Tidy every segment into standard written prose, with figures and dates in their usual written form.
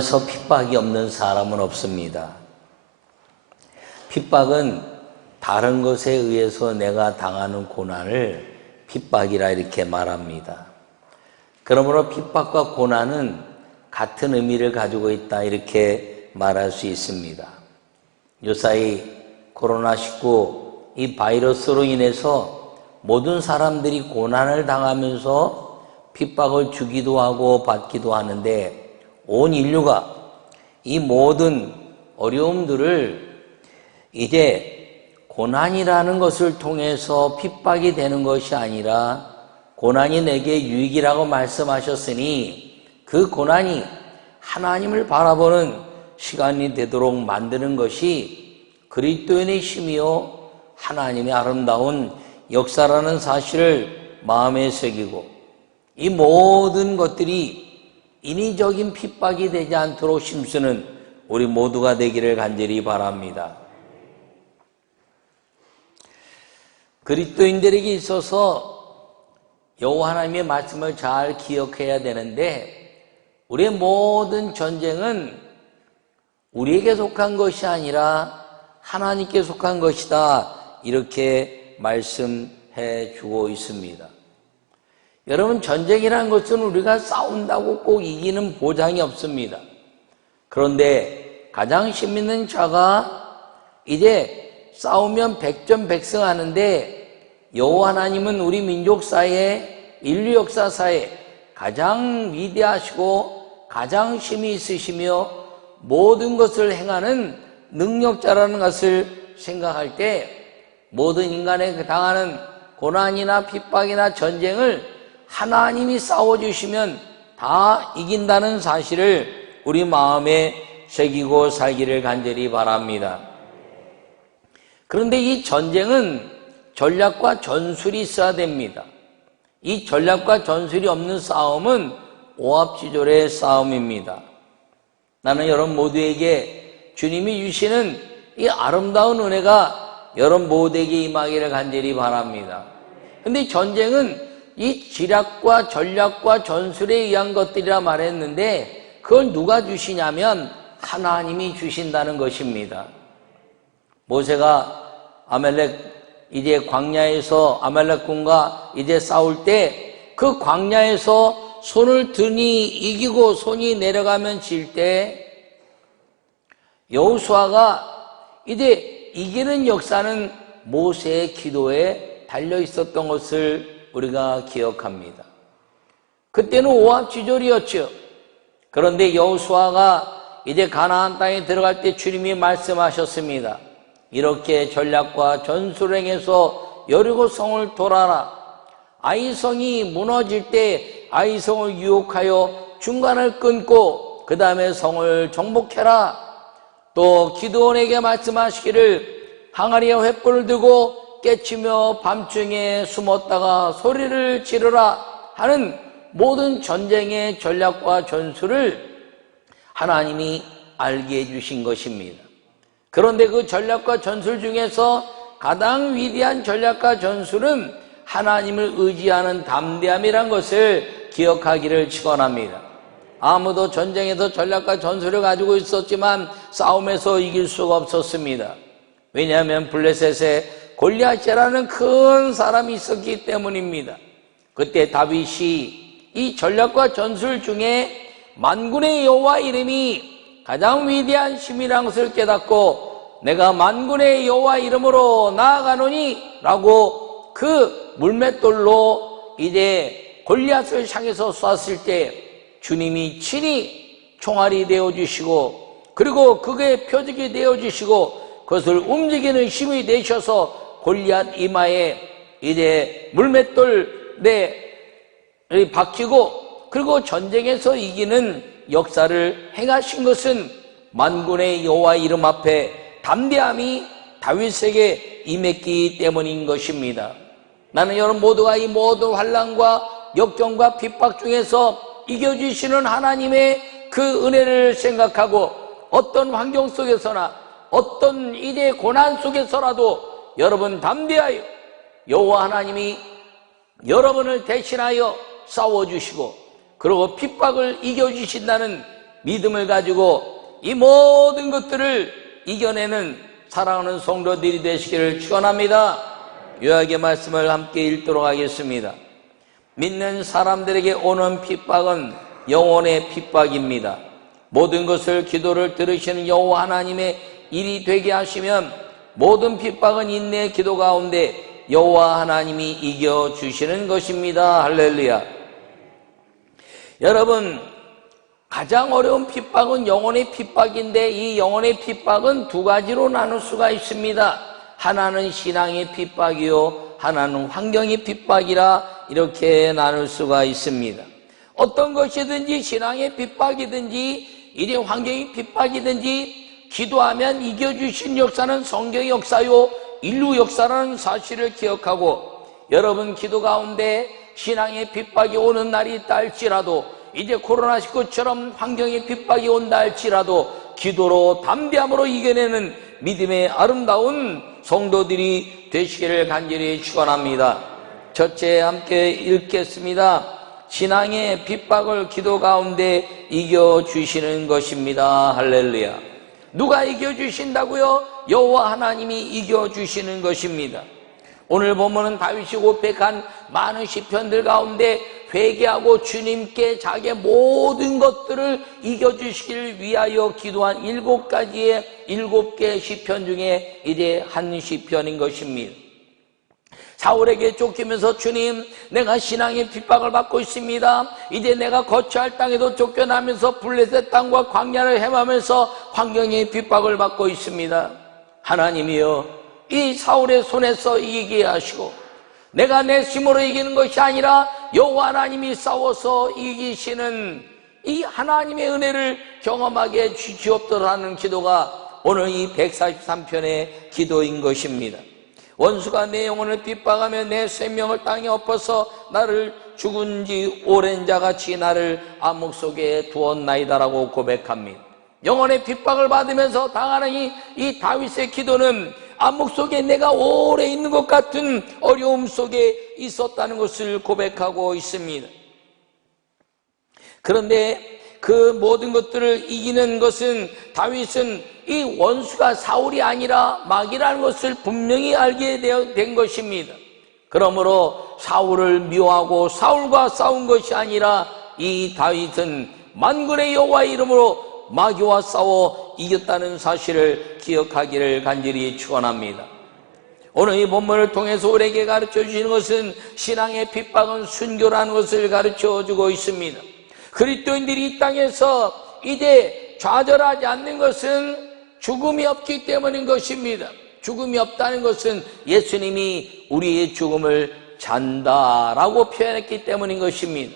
그래서 핍박이 없는 사람은 없습니다. 핍박은 다른 것에 의해서 내가 당하는 고난을 핍박이라 이렇게 말합니다. 그러므로 핍박과 고난은 같은 의미를 가지고 있다 이렇게 말할 수 있습니다. 요사이 코로나19 이 바이러스로 인해서 모든 사람들이 고난을 당하면서 핍박을 주기도 하고 받기도 하는데, 온 인류가 이 모든 어려움들을 이제 고난이라는 것을 통해서 핍박이 되는 것이 아니라 고난이 내게 유익이라고 말씀하셨으니 그 고난이 하나님을 바라보는 시간이 되도록 만드는 것이 그리스도인의 힘이요 하나님의 아름다운 역사라는 사실을 마음에 새기고, 이 모든 것들이 인위적인 핍박이 되지 않도록 힘쓰는 우리 모두가 되기를 간절히 바랍니다. 그리스도인들에게 있어서 여호와 하나님의 말씀을 잘 기억해야 되는데, 우리의 모든 전쟁은 우리에게 속한 것이 아니라 하나님께 속한 것이다 이렇게 말씀해 주고 있습니다. 여러분, 전쟁이라는 것은 우리가 싸운다고 꼭 이기는 보장이 없습니다. 그런데 가장 힘 있는 자가 이제 싸우면 백전백승하는데, 여호와 하나님은 우리 민족사에, 인류 역사사에 가장 위대하시고 가장 힘이 있으시며 모든 것을 행하는 능력자라는 것을 생각할 때, 모든 인간에 당하는 고난이나 핍박이나 전쟁을 하나님이 싸워주시면 다 이긴다는 사실을 우리 마음에 새기고 살기를 간절히 바랍니다. 그런데 이 전쟁은 전략과 전술이 있어야 됩니다. 이 전략과 전술이 없는 싸움은 오합지졸의 싸움입니다. 나는 여러분 모두에게 주님이 주시는 이 아름다운 은혜가 여러분 모두에게 임하기를 간절히 바랍니다. 그런데 전쟁은 이 지략과 전략과 전술에 의한 것들이라 말했는데, 그걸 누가 주시냐면 하나님이 주신다는 것입니다. 모세가 이제 광야에서 아말렉군과 이제 싸울 때, 그 광야에서 손을 드니 이기고 손이 내려가면 질 때 여호수아가 이제 이기는 역사는 모세의 기도에 달려 있었던 것을 우리가 기억합니다. 그때는 오합지졸이었죠. 그런데 여호수아가 이제 가나안 땅에 들어갈 때 주님이 말씀하셨습니다. 이렇게 전략과 전술을 행해서 여리고성을 돌아라. 아이성이 무너질 때 아이성을 유혹하여 중간을 끊고 그 다음에 성을 정복해라. 또 기드온에게 말씀하시기를 항아리에 횃불을 들고 깨치며 밤중에 숨었다가 소리를 지르라 하는 모든 전쟁의 전략과 전술을 하나님이 알게 해주신 것입니다. 그런데 그 전략과 전술 중에서 가장 위대한 전략과 전술은 하나님을 의지하는 담대함이란 것을 기억하기를 축원합니다. 아무도 전쟁에서 전략과 전술을 가지고 있었지만 싸움에서 이길 수가 없었습니다. 왜냐하면 블레셋에 골리앗이라는 큰 사람이 있었기 때문입니다. 그때 다윗이 이 전략과 전술 중에 만군의 여호와 이름이 가장 위대한 힘이라는 것을 깨닫고, 내가 만군의 여호와 이름으로 나아가노니 라고 그 물맷돌로 이제 골리앗을 향해서 쐈을 때 주님이 친히 총알이 되어주시고, 그리고 그게 표적이 되어주시고 그것을 움직이는 힘이 되셔서 골리앗 이마에 이제 물맷돌에 박히고, 그리고 전쟁에서 이기는 역사를 행하신 것은 만군의 여호와 이름 앞에 담대함이 다윗에게 임했기 때문인 것입니다. 나는 여러분 모두가 이 모든 환난과 역경과 핍박 중에서 이겨주시는 하나님의 그 은혜를 생각하고, 어떤 환경 속에서나 어떤 이제 고난 속에서라도 여러분 담대하여 여호와 하나님이 여러분을 대신하여 싸워주시고, 그리고 핍박을 이겨주신다는 믿음을 가지고 이 모든 것들을 이겨내는 사랑하는 성도들이 되시기를 축원합니다. 요약의 말씀을 함께 읽도록 하겠습니다. 믿는 사람들에게 오는 핍박은 영혼의 핍박입니다. 모든 것을 기도를 들으시는 여호와 하나님의 일이 되게 하시면 모든 핍박은 인내의 기도 가운데 여호와 하나님이 이겨주시는 것입니다. 할렐루야. 여러분, 가장 어려운 핍박은 영혼의 핍박인데 이 영혼의 핍박은 두 가지로 나눌 수가 있습니다. 하나는 신앙의 핍박이요, 하나는 환경의 핍박이라 이렇게 나눌 수가 있습니다. 어떤 것이든지 신앙의 핍박이든지 이제 환경의 핍박이든지 기도하면 이겨주신 역사는 성경의 역사요, 인류 역사라는 사실을 기억하고 여러분 기도 가운데 신앙의 핍박이 오는 날이 있다 할지라도 이제 코로나19처럼 환경의 핍박이 온다 할지라도 기도로 담대함으로 이겨내는 믿음의 아름다운 성도들이 되시기를 간절히 축원합니다. 첫째 함께 읽겠습니다. 신앙의 핍박을 기도 가운데 이겨주시는 것입니다. 할렐루야. 누가 이겨주신다고요? 여호와 하나님이 이겨주시는 것입니다. 오늘 보면은 다윗이 고백한 많은 시편들 가운데 회개하고 주님께 자기의 모든 것들을 이겨주시기를 위하여 기도한 7개 시편 중에 이제 한 시편인 것입니다. 사울에게 쫓기면서 주님, 내가 신앙의 핍박을 받고 있습니다. 이제 내가 거처할 땅에도 쫓겨나면서 블레셋 땅과 광야를 헤매면서 환경의 핍박을 받고 있습니다. 하나님이여, 이 사울의 손에서 이기게 하시고 내가 내 힘으로 이기는 것이 아니라 여호와 하나님이 싸워서 이기시는 이 하나님의 은혜를 경험하게 주시옵도록 하는 기도가 오늘 이 143편의 기도인 것입니다. 원수가 내 영혼을 핍박하며 내 생명을 땅에 엎어서 나를 죽은 지 오랜 자같이 나를 암흑 속에 두었나이다라고 고백합니다. 영혼의 핍박을 받으면서 당하는 이 다윗의 기도는 암흑 속에 내가 오래 있는 것 같은 어려움 속에 있었다는 것을 고백하고 있습니다. 그런데 그 모든 것들을 이기는 것은 다윗은 이 원수가 사울이 아니라 마귀라는 것을 분명히 알게 된 것입니다. 그러므로 사울을 미워하고 사울과 싸운 것이 아니라 이 다윗은 만군의 여호와의 이름으로 마귀와 싸워 이겼다는 사실을 기억하기를 간절히 축원합니다. 오늘 이 본문을 통해서 우리에게 가르쳐 주시는 것은 신앙의 핍박은 순교라는 것을 가르쳐 주고 있습니다. 그리스도인들이 이 땅에서 이제 좌절하지 않는 것은 죽음이 없기 때문인 것입니다. 죽음이 없다는 것은 예수님이 우리의 죽음을 잔다라고 표현했기 때문인 것입니다.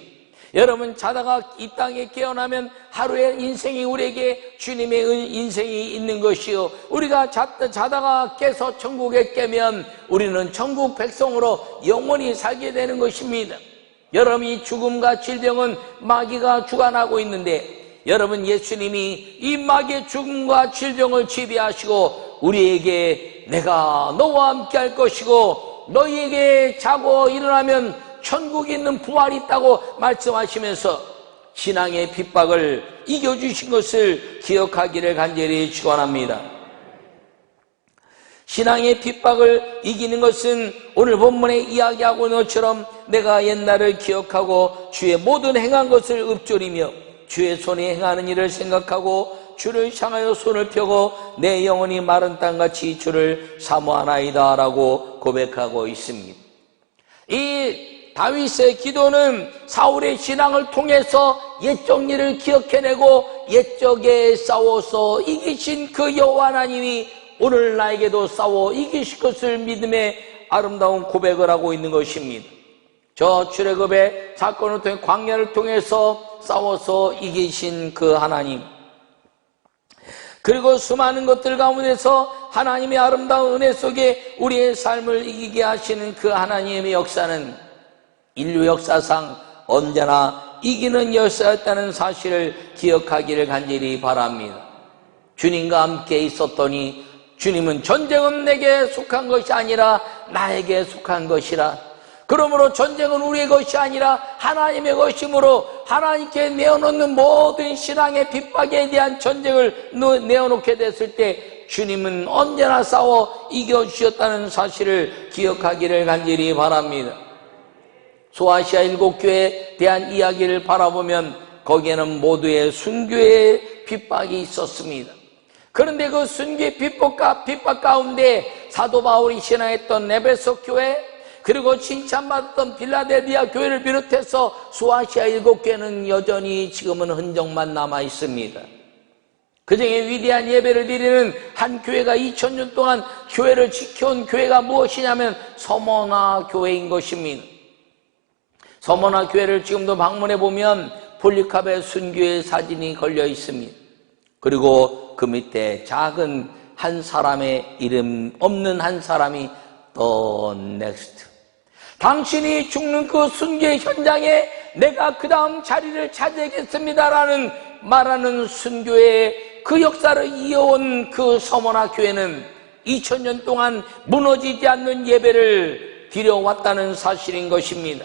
여러분, 자다가 이 땅에 깨어나면 하루의 인생이 우리에게 주님의 인생이 있는 것이요, 우리가 자다가 깨서 천국에 깨면 우리는 천국 백성으로 영원히 살게 되는 것입니다. 여러분, 이 죽음과 질병은 마귀가 주관하고 있는데 여러분, 예수님이 이 마귀의 죽음과 질병을 지배하시고 우리에게 내가 너와 함께 할 것이고 너희에게 자고 일어나면 천국에 있는 부활이 있다고 말씀하시면서 신앙의 핍박을 이겨주신 것을 기억하기를 간절히 축원합니다. 신앙의 핍박을 이기는 것은 오늘 본문에 이야기하고 있는 것처럼 내가 옛날을 기억하고 주의 모든 행한 것을 읊조리며 주의 손이 행하는 일을 생각하고 주를 향하여 손을 펴고 내 영혼이 마른 땅같이 주를 사모하나이다 라고 고백하고 있습니다. 이 다윗의 기도는 사울의 신앙을 통해서 옛적 일을 기억해내고 옛적에 싸워서 이기신 그 여호와 하나님이 오늘 나에게도 싸워 이기실 것을 믿음의 아름다운 고백을 하고 있는 것입니다. 저 출애굽의 사건을 통해 광야를 통해서 싸워서 이기신 그 하나님, 그리고 수많은 것들 가운데서 하나님의 아름다운 은혜 속에 우리의 삶을 이기게 하시는 그 하나님의 역사는 인류 역사상 언제나 이기는 역사였다는 사실을 기억하기를 간절히 바랍니다. 주님과 함께 있었더니 주님은 전쟁은 내게 속한 것이 아니라 나에게 속한 것이라. 그러므로 전쟁은 우리의 것이 아니라 하나님의 것이므로 하나님께 내어놓는 모든 신앙의 핍박에 대한 전쟁을 내어놓게 됐을 때 주님은 언제나 싸워 이겨주셨다는 사실을 기억하기를 간절히 바랍니다. 소아시아 7교회에 대한 이야기를 바라보면 거기에는 모두의 순교의 핍박이 있었습니다. 그런데 그 순교의 핍박 가운데 사도 바울이 신앙했던 에베소 교회, 그리고 칭찬받았던 빌라델비아 교회를 비롯해서 소아시아 7교회는 여전히 지금은 흔적만 남아 있습니다. 그중에 위대한 예배를 드리는 한 교회가 2000년 동안 교회를 지켜온 교회가 무엇이냐면 서머나 교회인 것입니다. 서머나 교회를 지금도 방문해 보면 폴리카베 순교의 사진이 걸려 있습니다. 그리고 그 밑에 작은 한 사람의 이름 없는 한 사람이 The Next. 당신이 죽는 그 순교의 현장에 내가 그 다음 자리를 차지하겠습니다라는 말하는 순교의 그 역사를 이어온 그 서머나 교회는 2000년 동안 무너지지 않는 예배를 드려왔다는 사실인 것입니다.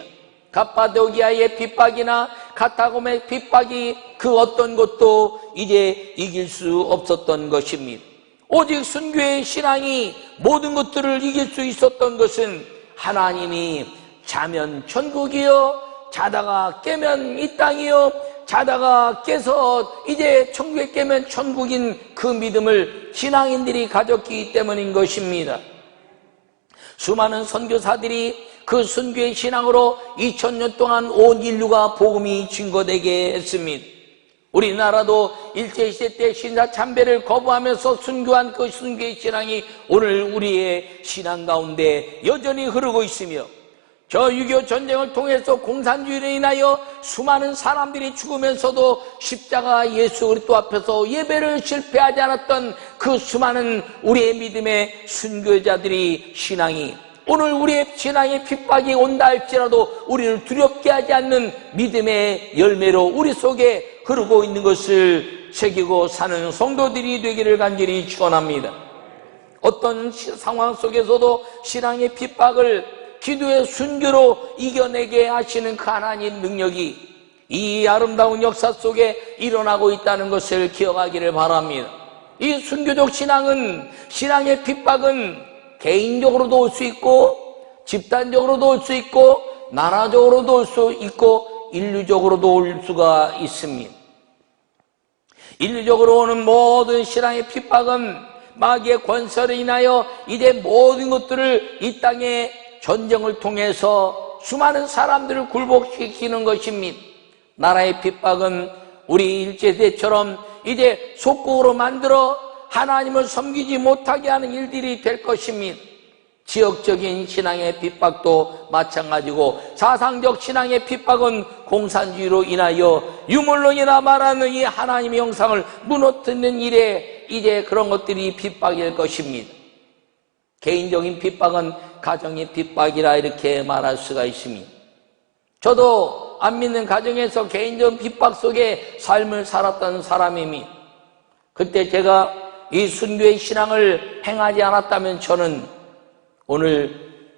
갑바도기아의 핍박이나 카타곰의 핍박이 그 어떤 것도 이제 이길 수 없었던 것입니다. 오직 순교의 신앙이 모든 것들을 이길 수 있었던 것은 하나님이 자면 천국이요, 자다가 깨면 이 땅이요, 자다가 깨서 이제 천국에 깨면 천국인 그 믿음을 신앙인들이 가졌기 때문인 것입니다. 수많은 선교사들이 그 순교의 신앙으로 2000년 동안 온 인류가 복음이 증거되게 했습니다. 우리나라도 일제시대 때 신사 참배를 거부하면서 순교한 그 순교의 신앙이 오늘 우리의 신앙 가운데 여전히 흐르고 있으며, 저 6.25 전쟁을 통해서 공산주의로 인하여 수많은 사람들이 죽으면서도 십자가 예수 그리스도 앞에서 예배를 실패하지 않았던 그 수많은 우리의 믿음의 순교자들이 신앙이 오늘 우리의 신앙의 핍박이 온다 할지라도 우리를 두렵게 하지 않는 믿음의 열매로 우리 속에 흐르고 있는 것을 새기고 사는 성도들이 되기를 간절히 축원합니다. 어떤 상황 속에서도 신앙의 핍박을 기도의 순교로 이겨내게 하시는 그 하나님 능력이 이 아름다운 역사 속에 일어나고 있다는 것을 기억하기를 바랍니다. 이 순교적 신앙은, 신앙의 핍박은 개인적으로도 올 수 있고 집단적으로도 올 수 있고 나라적으로도 올 수 있고 인류적으로도 올 수가 있습니다. 인류적으로 오는 모든 신앙의 핍박은 마귀의 권세로 인하여 이제 모든 것들을 이 땅에 전쟁을 통해서 수많은 사람들을 굴복시키는 것입니다. 나라의 핍박은 우리 일제시대처럼 이제 속국으로 만들어 하나님을 섬기지 못하게 하는 일들이 될 것입니다. 지역적인 신앙의 핍박도 마찬가지고 사상적 신앙의 핍박은 공산주의로 인하여 유물론이나 말하는 이 하나님의 형상을 무너뜨리는 일에 이제 그런 것들이 핍박일 것입니다. 개인적인 핍박은 가정의 핍박이라 이렇게 말할 수가 있습니다. 저도 안 믿는 가정에서 개인적 핍박 속에 삶을 살았던 사람입니다. 그때 제가 이 순교의 신앙을 행하지 않았다면 저는 오늘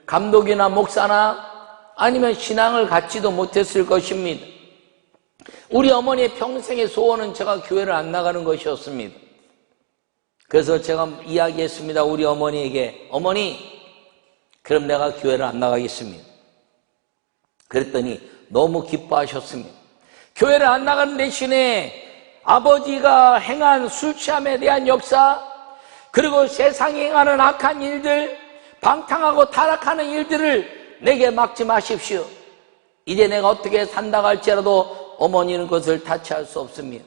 감독이나 목사나 아니면 신앙을 갖지도 못했을 것입니다. 우리 어머니의 평생의 소원은 제가 교회를 안 나가는 것이었습니다. 그래서 제가 이야기했습니다. 우리 어머니에게, 어머니, 그럼 내가 교회를 안 나가겠습니다. 그랬더니 너무 기뻐하셨습니다. 교회를 안 나가는 대신에 아버지가 행한 술 취함에 대한 역사, 그리고 세상에 행하는 악한 일들, 방탕하고 타락하는 일들을 내게 막지 마십시오. 이제 내가 어떻게 산다고 할지라도 어머니는 그것을 타치할 수 없습니다.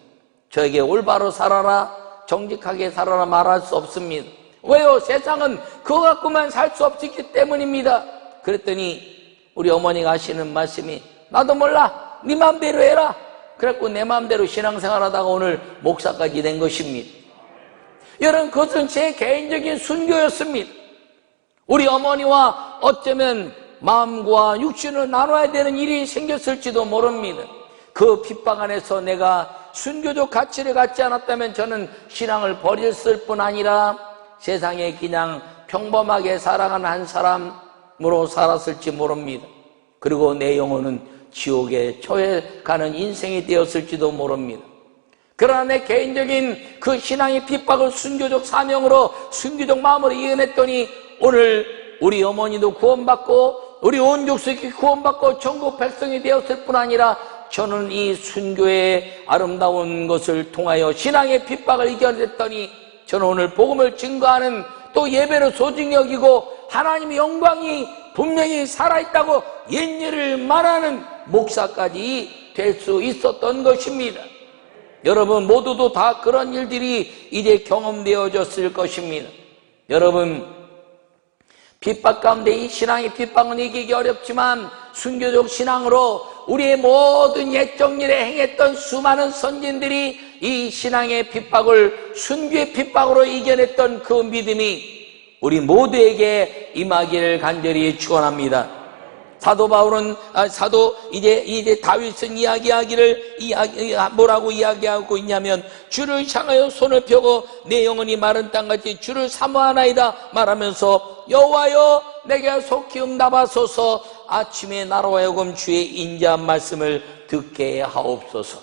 저에게 올바로 살아라, 정직하게 살아라 말할 수 없습니다. 왜요? 세상은 그거 갖고만 살 수 없기 때문입니다. 그랬더니 우리 어머니가 하시는 말씀이, 나도 몰라, 네 마음대로 해라. 그래갖고 내 마음대로 신앙생활 하다가 오늘 목사까지 된 것입니다. 여러분, 그것은 제 개인적인 순교였습니다. 우리 어머니와 어쩌면 마음과 육신을 나눠야 되는 일이 생겼을지도 모릅니다. 그 핍박 안에서 내가 순교적 가치를 갖지 않았다면 저는 신앙을 버렸을 뿐 아니라 세상에 그냥 평범하게 살아가는 한 사람으로 살았을지 모릅니다. 그리고 내 영혼은 지옥에 처해가는 인생이 되었을지도 모릅니다. 그러나 내 개인적인 그 신앙의 핍박을 순교적 사명으로, 순교적 마음으로 이겨냈더니 오늘 우리 어머니도 구원받고 우리 온 족속이 구원받고 전국 백성이 되었을 뿐 아니라 저는 이 순교의 아름다운 것을 통하여 신앙의 핍박을 이겨냈더니 저는 오늘 복음을 증거하는, 또 예배를 소중히 여기고 하나님의 영광이 분명히 살아있다고 옛일을 말하는 목사까지 될 수 있었던 것입니다. 여러분 모두도 다 그런 일들이 이제 경험되어졌을 것입니다. 여러분, 핍박 가운데 이 신앙의 핍박은 이기기 어렵지만 순교적 신앙으로 우리의 모든 옛정일에 행했던 수많은 선진들이 이 신앙의 핍박을 순교의 핍박으로 이겨냈던 그 믿음이 우리 모두에게 임하기를 간절히 축원합니다. 사도 바울은 이제 다윗은 뭐라고 이야기하고 있냐면, 주를 향하여 손을 펴고 내 영혼이 마른 땅같이 주를 사모하나이다 말하면서, 여호와여 내게 속히 응답하소서, 아침에 나로 하여금 주의 인자한 말씀을 듣게 하옵소서.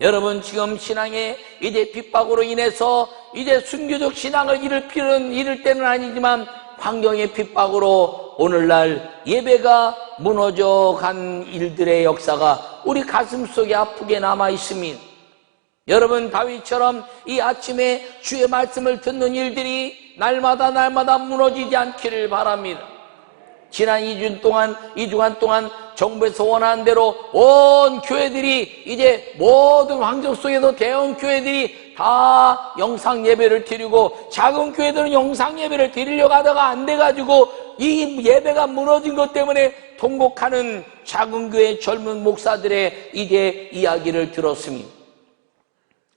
여러분, 지금 신앙의 이제 핍박으로 인해서 이제 순교적 신앙을 이룰 때는 아니지만 환경의 핍박으로 오늘날 예배가 무너져 간 일들의 역사가 우리 가슴 속에 아프게 남아 있습니다. 여러분, 다윗처럼 이 아침에 주의 말씀을 듣는 일들이 날마다 무너지지 않기를 바랍니다. 지난 2주간 동안 정부에서 원하는 대로 온 교회들이, 이제 모든 환경 속에도 대형 교회들이 다 영상 예배를 드리고 작은 교회들은 영상 예배를 드리려고 하다가 안 돼가지고 이 예배가 무너진 것 때문에 통곡하는 작은 교회 젊은 목사들의 이제 이야기를 들었습니다.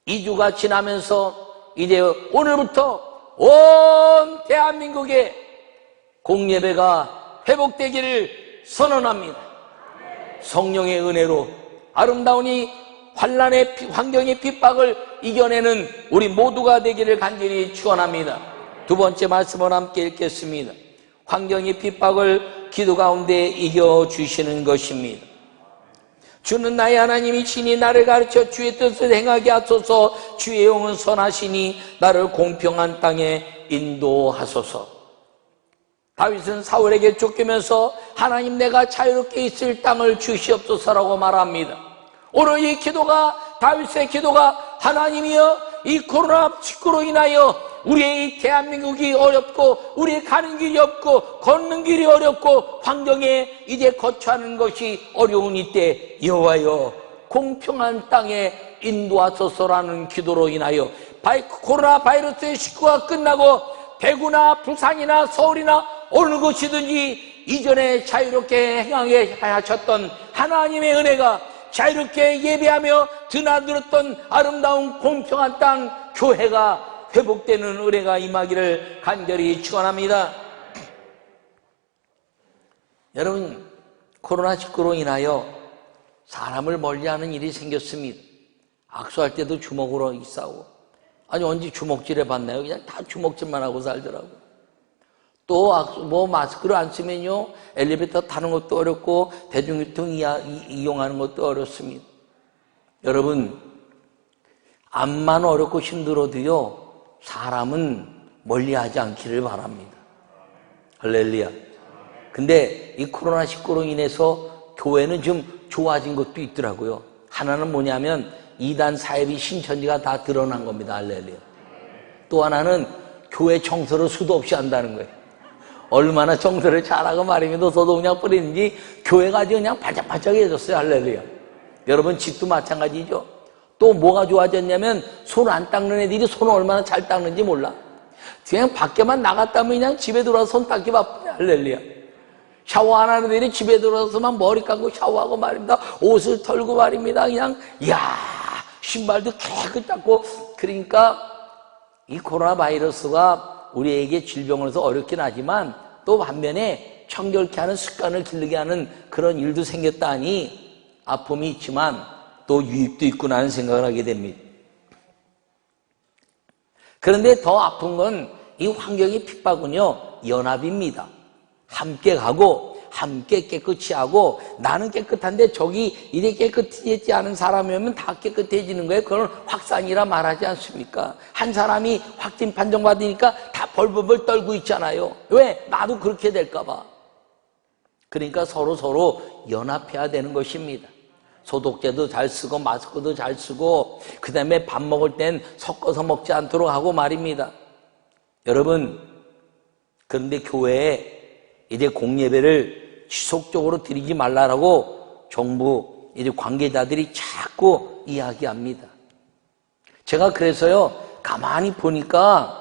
2주가 지나면서 이제 오늘부터 온 대한민국의 공예배가 회복되기를 선언합니다. 성령의 은혜로 아름다운 이 환난의 환경의 핍박을 이겨내는 우리 모두가 되기를 간절히 축원합니다. 두 번째 말씀을 함께 읽겠습니다. 환경의 핍박을 기도 가운데 이겨주시는 것입니다. 주는 나의 하나님이시니 나를 가르쳐 주의 뜻을 행하게 하소서. 주의 영은 선하시니 나를 공평한 땅에 인도하소서. 다윗은 사울에게 쫓기면서 하나님, 내가 자유롭게 있을 땅을 주시옵소서라고 말합니다. 오늘 이 기도가, 다윗의 기도가, 하나님이여 이 코로나19로 인하여 우리의 이 대한민국이 어렵고 우리의 가는 길이 없고 걷는 길이 어렵고 환경에 이제 거처하는 것이 어려운 이때 여호와여 공평한 땅에 인도하소서라는 기도로 인하여 코로나 바이러스의 식구가 끝나고 대구나 부산이나 서울이나 어느 곳이든지 이전에 자유롭게 행하게 하셨던 하나님의 은혜가, 자유롭게 예배하며 드나들었던 아름다운 공평한 땅 교회가 회복되는 은혜가 임하기를 간절히 축원합니다. 여러분, 코로나19로 인하여 사람을 멀리하는 일이 생겼습니다. 악수할 때도 주먹으로 싸우고, 아니 언제 주먹질해 봤나요? 그냥 다 주먹질만 하고 살더라고요. 또 마스크를 안 쓰면요 엘리베이터 타는 것도 어렵고 대중교통 이용하는 것도 어렵습니다. 여러분, 암만 어렵고 힘들어도요 사람은 멀리하지 않기를 바랍니다. 할렐루야. 근데 이 코로나19로 인해서 교회는 좀 좋아진 것도 있더라고요. 하나는 뭐냐면 이단 사이비 신천지가 다 드러난 겁니다. 할렐루야. 또 하나는 교회 청소를 수도 없이 한다는 거예요. 얼마나 청소를 잘하고 말이면 소독약 뿌리는지 교회가 아주 그냥 바짝바짝해졌어요. 할렐루야. 여러분, 집도 마찬가지죠. 또 뭐가 좋아졌냐면 손 안 닦는 애들이 손을 얼마나 잘 닦는지 몰라. 그냥 밖에만 나갔다면 그냥 집에 들어와서 손 닦기 바쁘냐. 할렐루야. 샤워 안 하는 애들이 집에 들어와서만 머리 감고 샤워하고 말입니다. 옷을 털고 말입니다. 그냥 이야, 신발도 깨끗 닦고. 그러니까 이 코로나 바이러스가 우리에게 질병을 해서 어렵긴 하지만 또 반면에 청결케 하는 습관을 기르게 하는 그런 일도 생겼다니 아픔이 있지만 또 유익도 있구나 하는 생각을 하게 됩니다. 그런데 더 아픈 건 이 환경의 핍박은요 연합입니다. 함께 가고 함께 깨끗이 하고, 나는 깨끗한데 저기 이래 깨끗해지지 않은 사람이면 다 깨끗해지는 거예요. 그건 확산이라 말하지 않습니까? 한 사람이 확진 판정받으니까 다 벌벌벌 떨고 있잖아요. 왜? 나도 그렇게 될까 봐. 그러니까 서로 연합해야 되는 것입니다. 소독제도 잘 쓰고 마스크도 잘 쓰고, 그 다음에 밥 먹을 땐 섞어서 먹지 않도록 하고 말입니다. 여러분, 그런데 교회에 이제 공예배를 지속적으로 드리지 말라고 정부 이제 관계자들이 자꾸 이야기합니다. 제가 그래서요, 가만히 보니까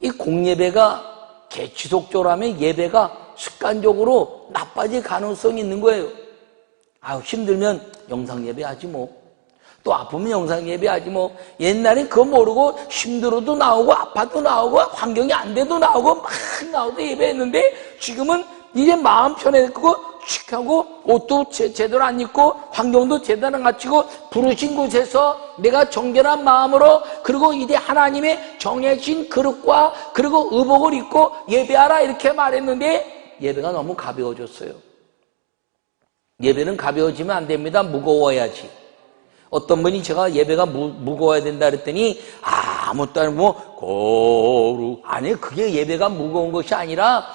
이 공예배가 지속적으로 하면 예배가 습관적으로 나빠질 가능성이 있는 거예요. 아유, 힘들면 영상예배 하지 뭐. 또 아프면 영상예배 하지 뭐. 옛날에 그거 모르고 힘들어도 나오고 아파도 나오고 환경이 안 돼도 나오고 막 나오도 예배했는데, 지금은 이제 마음 편해지고 칙하고 옷도 제대로 안 입고 환경도 제대로 안 갖추고 부르신 곳에서 내가 정결한 마음으로, 그리고 이제 하나님의 정해진 그릇과 그리고 의복을 입고 예배하라 이렇게 말했는데, 예배가 너무 가벼워졌어요. 예배는 가벼워지면 안 됩니다. 무거워야지. 어떤 분이 제가 예배가 무거워야 된다 그랬더니, 아무것도 아니고 거룩. 아니, 그게 예배가 무거운 것이 아니라,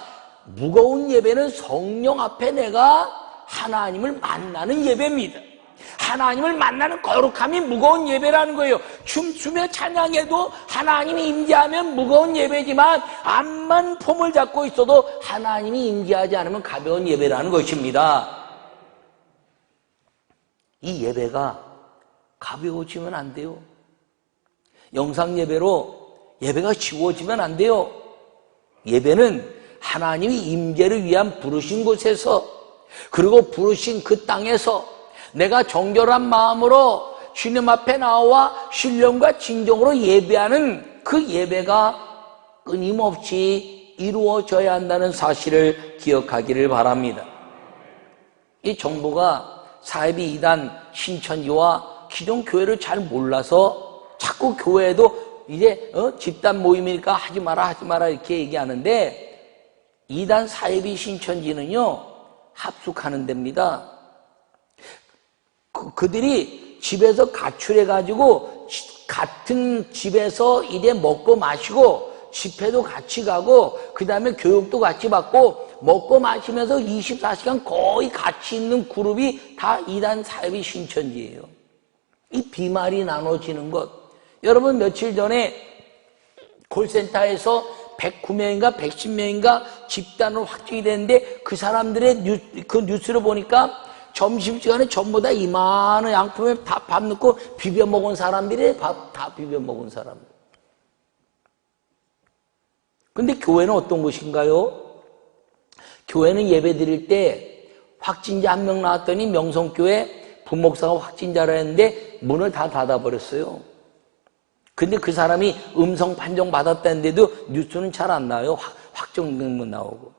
무거운 예배는 성령 앞에 내가 하나님을 만나는 예배입니다. 하나님을 만나는 거룩함이 무거운 예배라는 거예요. 춤추며 찬양해도 하나님이 임재하면 무거운 예배지만, 암만 폼을 잡고 있어도 하나님이 임재하지 않으면 가벼운 예배라는 것입니다. 이 예배가 가벼워지면 안 돼요. 영상 예배로 예배가 쉬워지면 안 돼요. 예배는 하나님이 임재를 위한 부르신 곳에서, 그리고 부르신 그 땅에서 내가 정결한 마음으로 주님 앞에 나와 신령과 진정으로 예배하는 그 예배가 끊임없이 이루어져야 한다는 사실을 기억하기를 바랍니다. 이 정부가 사이비 이단 신천지와 기존 교회를 잘 몰라서 자꾸 교회도 이제 집단 모임이니까 하지 마라 이렇게 얘기하는데, 이단 사이비 신천지는요, 합숙하는 데입니다. 그들이 집에서 가출해가지고 같은 집에서 이제 먹고 마시고 집회도 같이 가고 그 다음에 교육도 같이 받고 먹고 마시면서 24시간 거의 같이 있는 그룹이 다 이단 사이비 신천지예요. 이 비말이 나눠지는 것. 여러분, 며칠 전에 콜센터에서 109명인가 110명인가 집단으로 확진이 됐는데, 그 사람들의 그 뉴스를 보니까 점심시간에 전부 다 이만한 양품에 다 밥 넣고 비벼 먹은 사람들이 밥 다 비벼 먹은 사람들. 근데 교회는 어떤 곳인가요? 교회는 예배 드릴 때 확진자 1명 나왔더니 명성교회 부목사가 확진자라 했는데 문을 다 닫아버렸어요. 근데 그 사람이 음성 판정 받았다는데도 뉴스는 잘 안 나와요. 확정되면 나오고.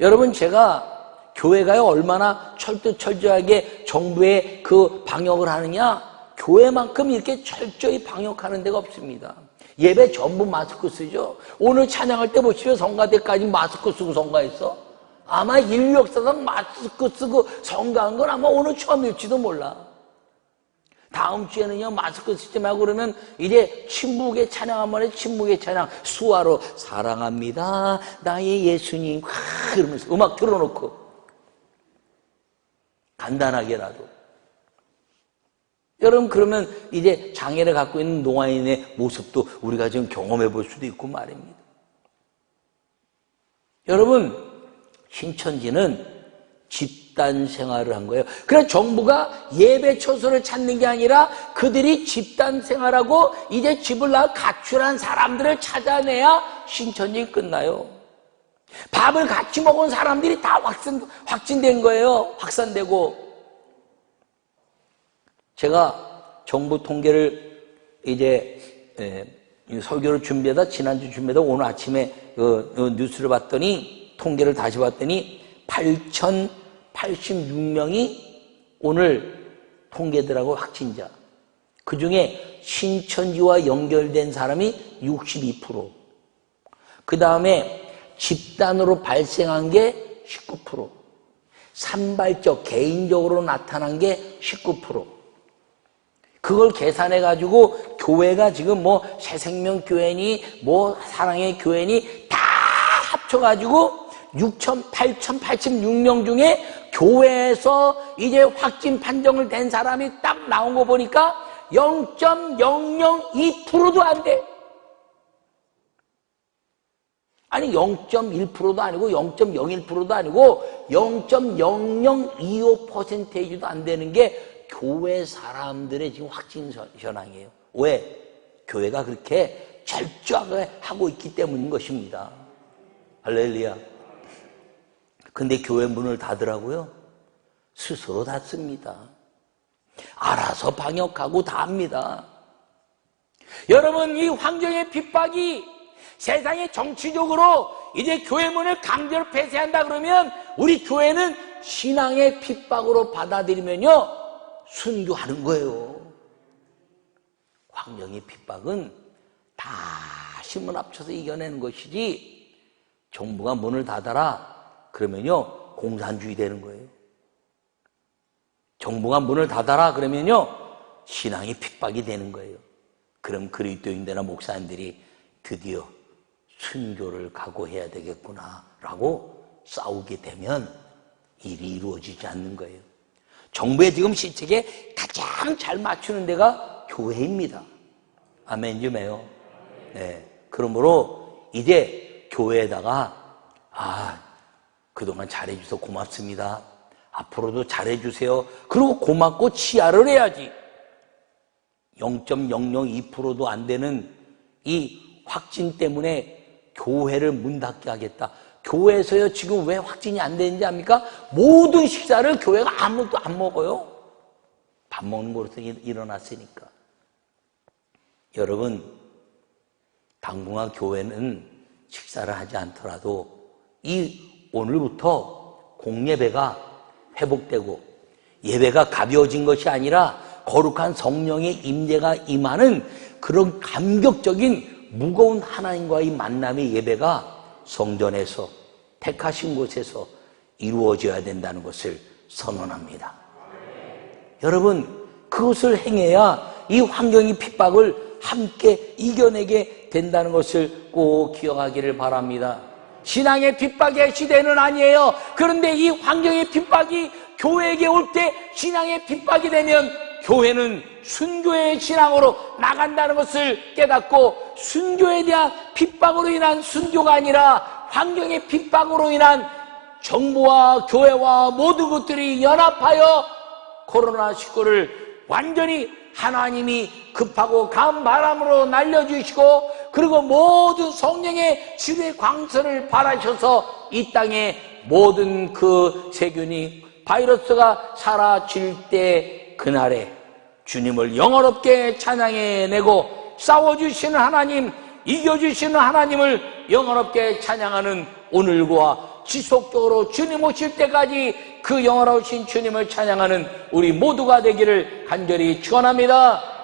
여러분, 제가 교회가요 얼마나 철저하게 정부의 그 방역을 하느냐, 교회만큼 이렇게 철저히 방역하는 데가 없습니다. 예배 전부 마스크 쓰죠. 오늘 찬양할 때 보시면 성가대까지 마스크 쓰고 성가했어. 아마 인류 역사상 마스크 쓰고 성가한 건 아마 오늘 처음일지도 몰라. 다음 주에는요, 마스크 쓰지 말고 그러면 이제 침묵의 찬양 한번 해. 침묵의 찬양. 수화로 사랑합니다 나의 예수님 그러면서 음악 틀어놓고 간단하게라도. 여러분, 그러면 이제 장애를 갖고 있는 노아인의 모습도 우리가 지금 경험해 볼 수도 있고 말입니다. 여러분, 신천지는 집단 생활을 한 거예요. 그래서 정부가 예배 처소를 찾는 게 아니라 그들이 집단 생활하고 이제 집을 나가 가출한 사람들을 찾아내야 신천지 끝나요. 밥을 같이 먹은 사람들이 다 확진된 거예요. 확산되고. 제가 정부 통계를 이제 설교를 준비하다, 지난주 준비하다 오늘 아침에 뉴스를 봤더니, 통계를 다시 봤더니 8,086명이 오늘 통계들하고 확진자. 그 중에 신천지와 연결된 사람이 62%. 그 다음에 집단으로 발생한 게 19%, 산발적 개인적으로 나타난 게 19%. 그걸 계산해 가지고 교회가 지금 뭐 새생명교회니 뭐 사랑의 교회니 다 합쳐 가지고 8,086명 중에 교회에서 이제 확진 판정을 된 사람이 딱 나온 거 보니까 0.002%도 안 돼. 아니 0.1%도 아니고 0.01%도 아니고 0.0025%도 안 되는 게 교회 사람들의 지금 확진 현황이에요. 왜? 교회가 그렇게 철저하게 하고 있기 때문인 것입니다. 할렐루야. 근데 교회 문을 닫으라고요? 스스로 닫습니다. 알아서 방역하고 다 합니다. 여러분, 이 환경의 핍박이 세상의 정치적으로 이제 교회 문을 강제로 폐쇄한다 그러면 우리 교회는 신앙의 핍박으로 받아들이면요 순교하는 거예요. 환경의 핍박은 다 힘을 합쳐서 이겨내는 것이지 정부가 문을 닫아라 그러면요 공산주의 되는 거예요. 정부가 문을 닫아라 그러면요 신앙이 핍박이 되는 거예요. 그럼 그리스도인들이나 목사님들이 드디어 순교를 각오해야 되겠구나 라고 싸우게 되면 일이 이루어지지 않는 거예요. 정부의 지금 시책에 가장 잘 맞추는 데가 교회입니다. 아멘 좀 해요. 네. 그러므로 이제 교회에다가 그동안 잘해주셔서 고맙습니다. 앞으로도 잘해주세요. 그리고 고맙고 치하를 해야지. 0.002%도 안 되는 이 확진 때문에 교회를 문 닫게 하겠다. 교회에서요 지금 왜 확진이 안 되는지 압니까? 모든 식사를 교회가 아무것도 안 먹어요. 밥 먹는 버릇이 일어났으니까. 여러분, 당분간 교회는 식사를 하지 않더라도 이 오늘부터 공예배가 회복되고 예배가 가벼워진 것이 아니라 거룩한 성령의 임재가 임하는 그런 감격적인 무거운 하나님과의 만남의 예배가 성전에서 택하신 곳에서 이루어져야 된다는 것을 선언합니다. 여러분, 그것을 행해야 이 환경의 핍박을 함께 이겨내게 된다는 것을 꼭 기억하기를 바랍니다. 신앙의 핍박의 시대는 아니에요. 그런데 이 환경의 핍박이 교회에게 올 때 신앙의 핍박이 되면 교회는 순교의 신앙으로 나간다는 것을 깨닫고 순교에 대한 핍박으로 인한 순교가 아니라 환경의 핍박으로 인한 정부와 교회와 모든 것들이 연합하여 코로나19를 완전히 하나님이 급하고 강한 바람으로 날려주시고 그리고 모든 성령의 치유의 광선을 발하셔서 이 땅에 모든 그 세균이 바이러스가 사라질 때 그날에 주님을 영원롭게 찬양해내고 싸워주시는 하나님, 이겨주시는 하나님을 영원롭게 찬양하는 오늘과 지속적으로 주님 오실 때까지 그 영원하신 주님을 찬양하는 우리 모두가 되기를 간절히 축원합니다.